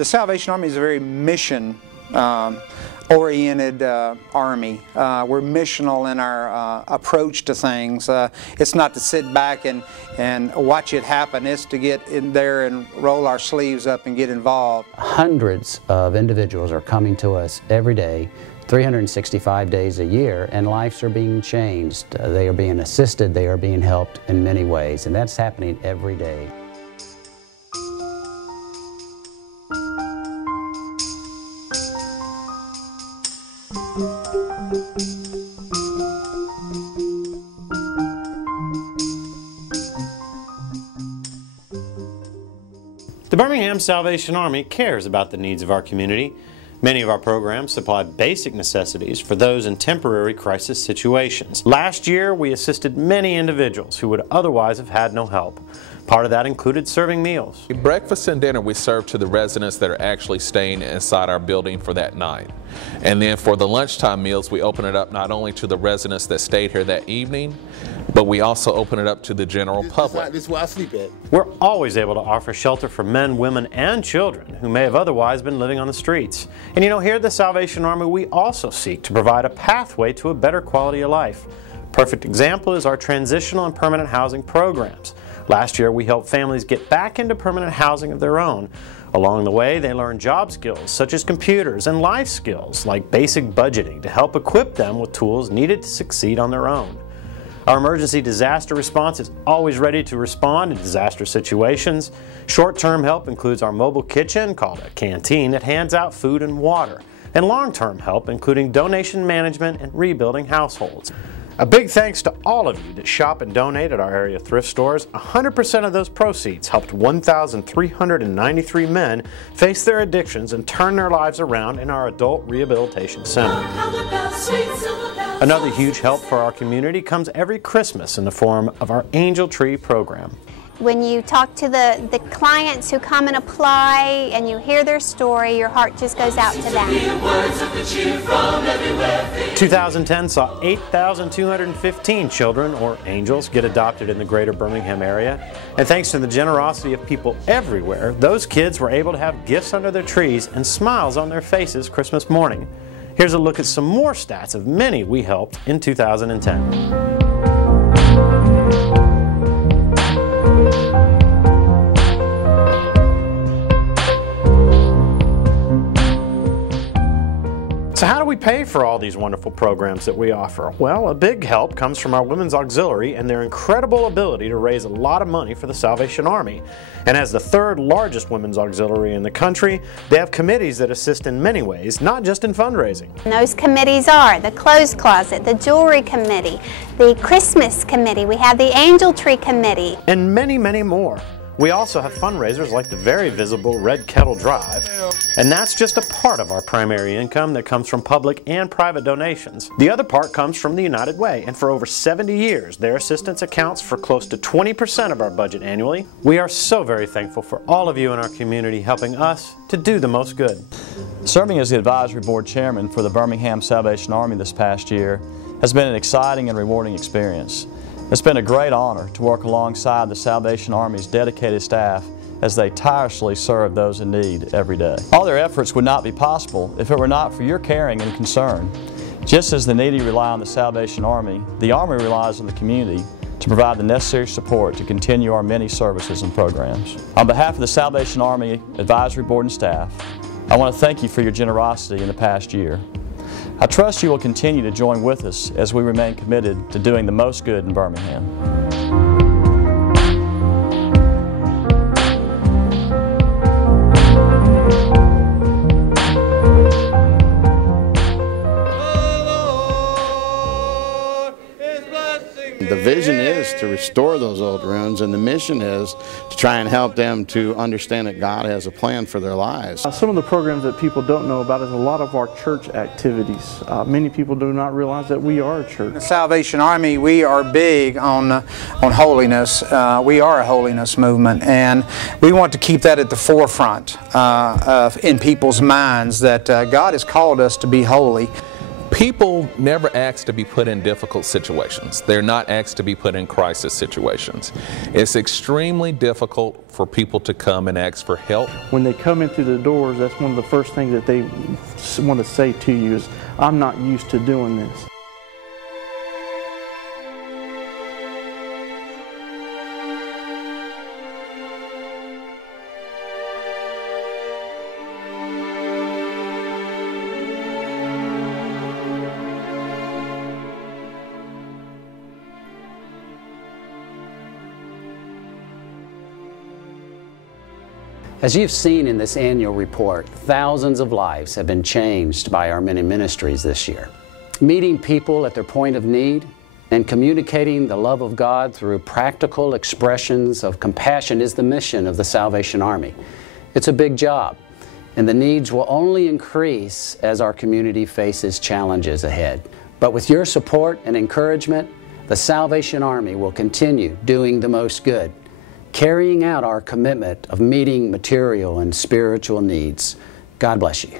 The Salvation Army is a very mission oriented army. We're missional in our approach to things. It's not to sit back and watch it happen. It's to get in there and roll our sleeves up and get involved. Hundreds of individuals are coming to us every day, 365 days a year, and lives are being changed. They are being assisted, they are being helped in many ways, and that's happening every day. The Birmingham Salvation Army cares about the needs of our community. Many of our programs supply basic necessities for those in temporary crisis situations. Last year, we assisted many individuals who would otherwise have had no help. Part of that included serving meals. Breakfast and dinner we serve to the residents that are actually staying inside our building for that night. And then for the lunchtime meals, we open it up not only to the residents that stayed here that evening, but we also open it up to the general public. This is where I sleep at. We're always able to offer shelter for men, women, and children who may have otherwise been living on the streets. And you know, here at the Salvation Army, we also seek to provide a pathway to a better quality of life. Perfect example is our transitional and permanent housing programs. Last year, we helped families get back into permanent housing of their own. Along the way, they learned job skills such as computers and life skills like basic budgeting to help equip them with tools needed to succeed on their own. Our emergency disaster response is always ready to respond in disaster situations. Short-term help includes our mobile kitchen, called a canteen, that hands out food and water, and long-term help including donation management and rebuilding households. A big thanks to all of you that shop and donate at our area thrift stores. 100% of those proceeds helped 1,393 men face their addictions and turn their lives around in our Adult Rehabilitation Center. Another huge help for our community comes every Christmas in the form of our Angel Tree program. When you talk to the clients who come and apply and you hear their story, your heart just goes out to them. 2010 saw 8,215 children, or angels, get adopted in the greater Birmingham area. And thanks to the generosity of people everywhere, those kids were able to have gifts under their trees and smiles on their faces Christmas morning. Here's a look at some more stats of many we helped in 2010. So how do we pay for all these wonderful programs that we offer? Well, a big help comes from our Women's Auxiliary and their incredible ability to raise a lot of money for the Salvation Army. And as the third largest women's auxiliary in the country, they have committees that assist in many ways, not just in fundraising. And those committees are the Clothes Closet, the Jewelry Committee, the Christmas Committee, we have the Angel Tree Committee, and many, many more. We also have fundraisers like the very visible Red Kettle Drive, and that's just a part of our primary income that comes from public and private donations. The other part comes from the United Way, and for over 70 years, their assistance accounts for close to 20% of our budget annually. We are so very thankful for all of you in our community helping us to do the most good. Serving as the Advisory Board Chairman for the Birmingham Salvation Army this past year has been an exciting and rewarding experience. It's been a great honor to work alongside the Salvation Army's dedicated staff as they tirelessly serve those in need every day. All their efforts would not be possible if it were not for your caring and concern. Just as the needy rely on the Salvation Army, the Army relies on the community to provide the necessary support to continue our many services and programs. On behalf of the Salvation Army Advisory Board and staff, I want to thank you for your generosity in the past year. I trust you will continue to join with us as we remain committed to doing the most good in Birmingham. The vision is to restore those old ruins, and the mission is to try and help them to understand that God has a plan for their lives. Some of the programs that people don't know about is a lot of our church activities. Many people do not realize that we are a church. The Salvation Army, we are big on holiness. We are a holiness movement, and we want to keep that at the forefront in people's minds, that God has called us to be holy. People never ask to be put in difficult situations. They're not asked to be put in crisis situations. It's extremely difficult for people to come and ask for help. When they come in through the doors, that's one of the first things that they want to say to you is, I'm not used to doing this. As you've seen in this annual report, thousands of lives have been changed by our many ministries this year. Meeting people at their point of need and communicating the love of God through practical expressions of compassion is the mission of the Salvation Army. It's a big job, and the needs will only increase as our community faces challenges ahead. But with your support and encouragement, the Salvation Army will continue doing the most good, carrying out our commitment of meeting material and spiritual needs. God bless you.